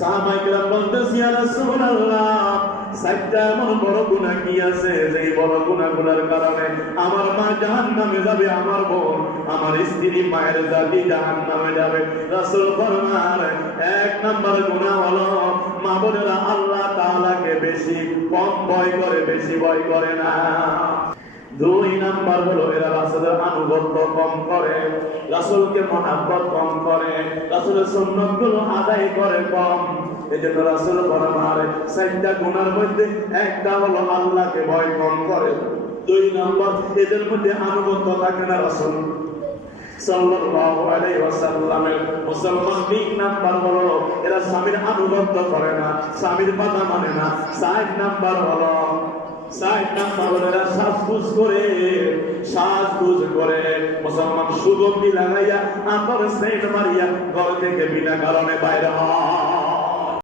সাহাবায়ে কেরাম বলতেছে ইয়া রাসূলুল্লাহ সাইয়্যা এমন বড় গুনাহ কি আছে যে বড় গুনাহগুলোর কারণে আমার মা জাহান্নামে যাবে, আমার বোন আমার স্ত্রী মায়ের জাতি জাহান্নামে যাবে। রাসূল ফরমান এক নাম্বার গুনাহ হলো মা বোনেরা আল্লাহ তাআলাকে বেশি কম ভয় করে, বেশি ভয় করে না। দুই নাম্বার হলো এরা রাসূলের আনুগত্য কম করে, রাসূলকে মহব্বত কম করে, রাসূলের সুন্নাতগুলো আদায় করে কম। এজন্য রাসূল ফরমান চারটা গুনার মধ্যে একটা হলো আল্লাহকে ভয় কম করে। দুই নাম্বার এদের মধ্যে আনুগত্য থাকে না রাসূল সাল্লাল্লাহু আলাইহি ওয়াসাল্লামের। মুসলমান তিন নাম্বার হলো এরা স্বামীর আনুগত্য করে না, স্বামীর কথা মানে না। চার নাম্বার হলো এরা সাজগুজ করে মুসলমান সুগন্ধি লাগাইয়া আতর সেন্ট মারিয়া ঘর থেকে বিনা কারণে বাইরে হয়।